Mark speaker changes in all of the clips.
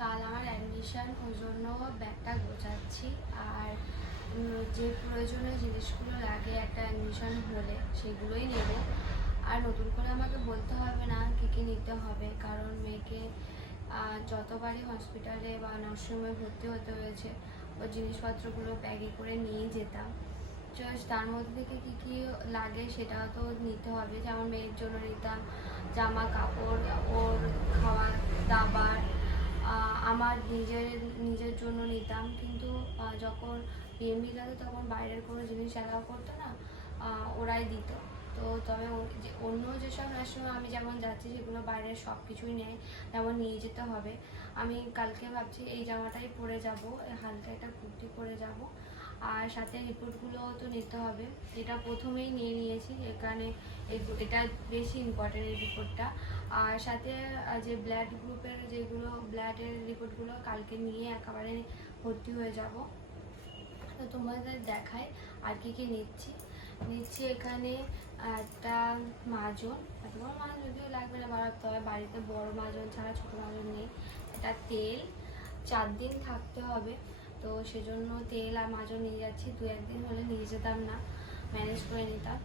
Speaker 1: কাল আমার অ্যাডমিশন ওই জন্য ব্যাগটা গোছাচ্ছি। আর যে প্রয়োজনীয় জিনিসগুলো লাগে একটা অ্যাডমিশন হলে সেগুলোই নেব। আর নতুন করে আমাকে বলতে হবে না কী কী নিতে হবে কারণ মেয়েকে যতবারই হসপিটালে বা নার্সিংহোমে ভর্তি হতে হয়েছে ওই জিনিসপত্রগুলো ব্যাগে করে নিয়ে যেতাম। তার মধ্যে থেকে কী কী লাগে সেটা তো নিতে হবে। যেমন মেয়ের জন্য নিতাম জামা কাপড় ওর খাওয়া আহ, আমার নিজের নিজের জন্য নিতাম। কিন্তু যখন বিএমবি গেল তখন বাইরের কোনো জিনিস অ্যালাউ করতো না ওরাই দিত। তো তবে যে, অন্য যেসব রেস্টুরেন্ট আমি যেমন যাচ্ছি সেগুলো বাইরের সব কিছুই নেয় যেমন নিয়ে যেতে হবে। আমি কালকে ভাবছি এই জামাটাই পরে যাব হালকা একটা কুর্তি পরে যাব। আর সাথে রিপোর্টগুলো তো নিতে হবে। এটা প্রথমেই নিয়ে নিয়েছি, এখানে এটা বেশি ইম্পর্টেন্ট রিপোর্টটা। আর সাথে যে ব্লাড গ্রুপের যেগুলো ব্লাডের রিপোর্টগুলো কালকে নিয়ে একেবারে ভর্তি হয়ে যাব। তো তোমাদের দেখাই আর কি কি নিচ্ছি। নিচ্ছি এখানে একটা মাজন, এত বড় যদিও লাগবে না বাড়াতে, তবে বাড়িতে বড় মাজন ছাড়া ছোটো মাজন নেই। এটা তেল, চার দিন থাকতে হবে। তো সেজন্য তেল আর মাজন নিয়ে যাচ্ছি। দু একদিন হলে নিয়ে যেতাম না ম্যানেজ করে নিতাম।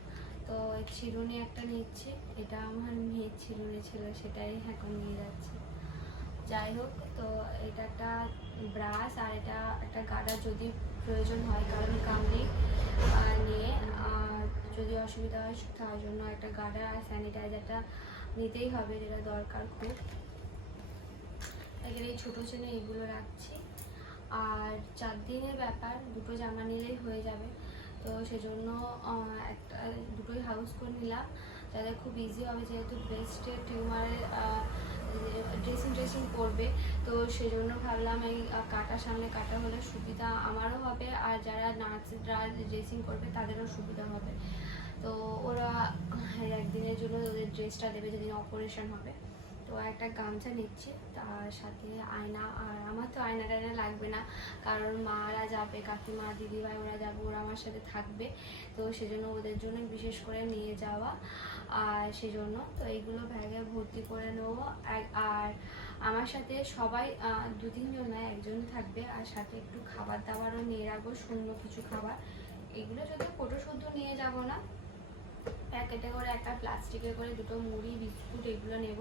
Speaker 1: তো চিরুনি একটা নিচ্ছি, এটা আমার মেয়ের চিরুনি ছিল, সেটাই এখন নিয়ে যাচ্ছি। যাই হোক, তো এটা একটা ব্রাশ আর এটা একটা গাডা যদি প্রয়োজন হয়, কারণ কামড়ি নিয়ে যদি অসুবিধা হয় তার জন্য একটা গাডা আর স্যানিটাইজারটা নিতেই হবে, যেটা দরকার খুব। এখানে এই ছোটো ছেলে এইগুলো রাখছি। আর চার দিনের ব্যাপার, দুটো জামা নিলেই হয়ে যাবে। তো সেজন্য একটা, দুটোই হাউস করে নিলাম। যাতে খুব ইজি হবে যেহেতু ব্রেস্টে টিউমারের ড্রেসিং ড্রেসিং করবে। তো সেজন্য ভাবলাম এই কাটার সামনে কাটা হলে সুবিধা আমারও হবে আর যারা নার্সরা ড্রেসিং করবে তাদেরও সুবিধা হবে। তো ওরা একদিনের জন্য ওদের ড্রেসটা দেবে যেদিন অপারেশন হবে। একটা গামছা নিচ্ছি, তার সাথে আয়না, আর আমার তো আয়না টায়না লাগবে না, কারণ মারা যাবে কাকিমা দিদিভাই ওরা যাবে, ওরা আমার সাথে থাকবে, তো সেজন্য ওদের জন্য বিশেষ করে নিয়ে যাওয়া, আর সেজন্য তো এইগুলো ব্যাগে ভর্তি করে নেব আর আমার সাথে সবাই দু তিনজন নয় একজন থাকবে, আর সাথে একটু খাবার দাবারও নিয়ে রাখব শূন্য কিছু খাবার, এগুলো যদি ফটো শুদ্ধ নিয়ে যাব না, প্যাকেটে করে একটা প্লাস্টিকে করে দুটো মুড়ি, বিস্কুট, এগুলো নেব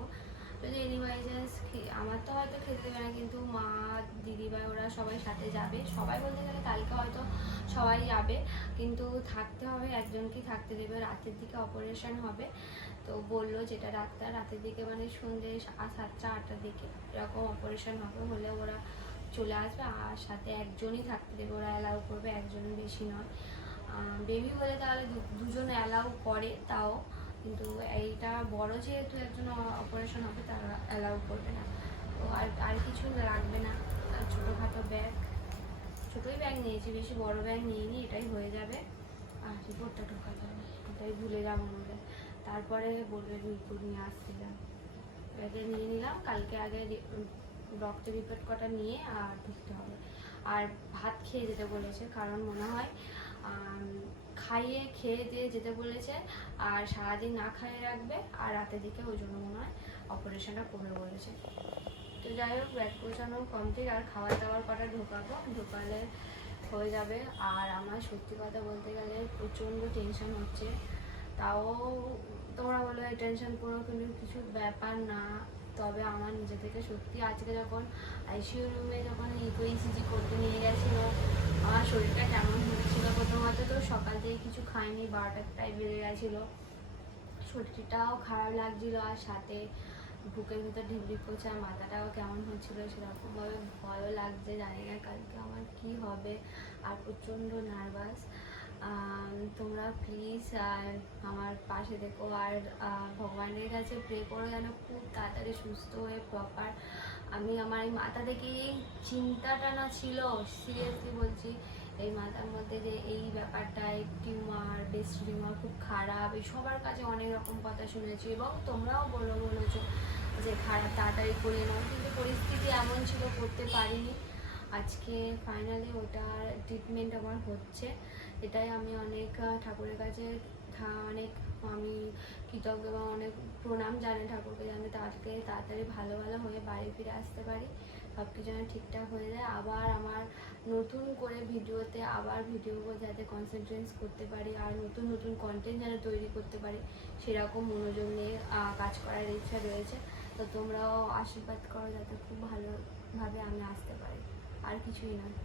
Speaker 1: বাই চান্স আমার তো হয়তো খেতে দেবে না, কিন্তু মা দিদিভাই ওরা সবাই সাথে যাবে। সবাই বলতে গেলে কালকে হয়তো সবাই যাবে, কিন্তু থাকতে হবে একজনকেই থাকতে দেবে। রাতের দিকে অপারেশন হবে। তো বলল যেটা ডাক্তার, রাতের দিকে মানে সন্ধ্যে সাতটা, আটটার দিকে এরকম অপারেশন হবে, হলে ওরা চলে আসবে। আর সাথে একজনই থাকতে দেবে, ওরা অ্যালাউ করবে, একজন বেশি নয়। বেবি হলে তাহলে দুজন অ্যালাউ করে, তাও। কিন্তু এইটা বড় যেহেতু একজন অপারেশন হবে, তারা অ্যালাউ করবে না। তো আর আর কিছু লাগবে না। আর ছোটোখাটো ব্যাগ ছোটোই ব্যাগ নিয়েছি, বেশি বড় ব্যাগ নিইনি, এটাই হয়ে যাবে। আর রিপোর্টটা ঢোকাতে হবে, এটাই ভুলে যাব বলে তারপরে বলবে রিপোর্ট নিয়ে আসছিলাম ব্যাগে নিয়ে নিলাম, কালকে আগে রক্ত রিপোর্ট কটা নিয়ে আর ঢুকতে হবে। আর ভাত খেয়ে যেতে বলেছে, কারণ মনে হয় খাইয়ে, খেয়ে, দিয়ে যেতে বলেছে, আর সারাদিন না খাইয়ে রাখবে, আর রাতের দিকে ওই জন্য মনে হয় অপারেশনটা করবে বলেছে। তো যাই হোক, ব্যাগ গোছানো কমপ্লিট আর খাবার দাবার কটা ঢোকাবো, ঢোকালে হয়ে যাবে। আর আমার সত্যি কথা বলতে গেলে প্রচণ্ড টেনশন হচ্ছে। তাও তোমরা বলো, এই টেনশন কোনো কিন্তু কিছু ব্যাপার না। তবে আমার নিজে থেকে সত্যি। আজকে যখন আইসিইউ রুমে যখন ইকো ইসিজি করতে নিয়ে গেছিল, আমার শরীরটা কেমন হচ্ছিল প্রথমত তো সকাল থেকে কিছু খাইনি প্রায় বেড়ে গেছিল। শরীরটাও খারাপ লাগছিল আর সাথে বুকের ভিতর ঢিবড়ি করছে আর মাথাটাও কেমন হচ্ছিল সেরকমভাবে ভয়ও লাগছে, জানি না কালকে আমার কি হবে। আর প্রচণ্ড নার্ভাস তোমরা প্লিজ আর আমার পাশে দেখো আর ভগবানের কাছে প্রে করো যেন খুব তাড়াতাড়ি সুস্থ হয়ে প্রপার আমি আমার এই মাথা থেকে এই চিন্তাটা না ছিল সিরিয়াসলি বলছি, এই মাথার মধ্যে যে এই ব্যাপারটা টিউমার বেস্ট টিউমার খুব খারাপ, এই সবার কাছে অনেক রকম কথা শুনেছি এবং তোমরাও বলো, বলেছ যে খারাপ, তাড়াতাড়ি করে নাও, কিন্তু পরিস্থিতি এমন ছিল, করতে পারিনি। আজকে ফাইনালি ওটার ট্রিটমেন্ট আমার হচ্ছে। এটাই আমি অনেক ঠাকুরের কাছে অনেক, আমি কৃতজ্ঞ এবং অনেক প্রণাম জানাই ঠাকুরকে যেন তাড়াতাড়ি তাড়াতাড়ি ভালো ভালো হয়ে বাড়ি ফিরে আসতে পারি। সব কিছু যেন ঠিকঠাক হয়ে যায়। আবার আমার নতুন করে ভিডিওতে আবার ভিডিও যাতে কনসেন্ট্রেট করতে পারি আর নতুন নতুন কন্টেন্ট যেন তৈরি করতে পারি, সেরকম মনোযোগ নিয়ে কাজ করার ইচ্ছা রয়েছে। তো তোমরাও আশীর্বাদ করো যাতে খুব ভালোভাবে আমি আসতে পারি। আর কিছুই নয়।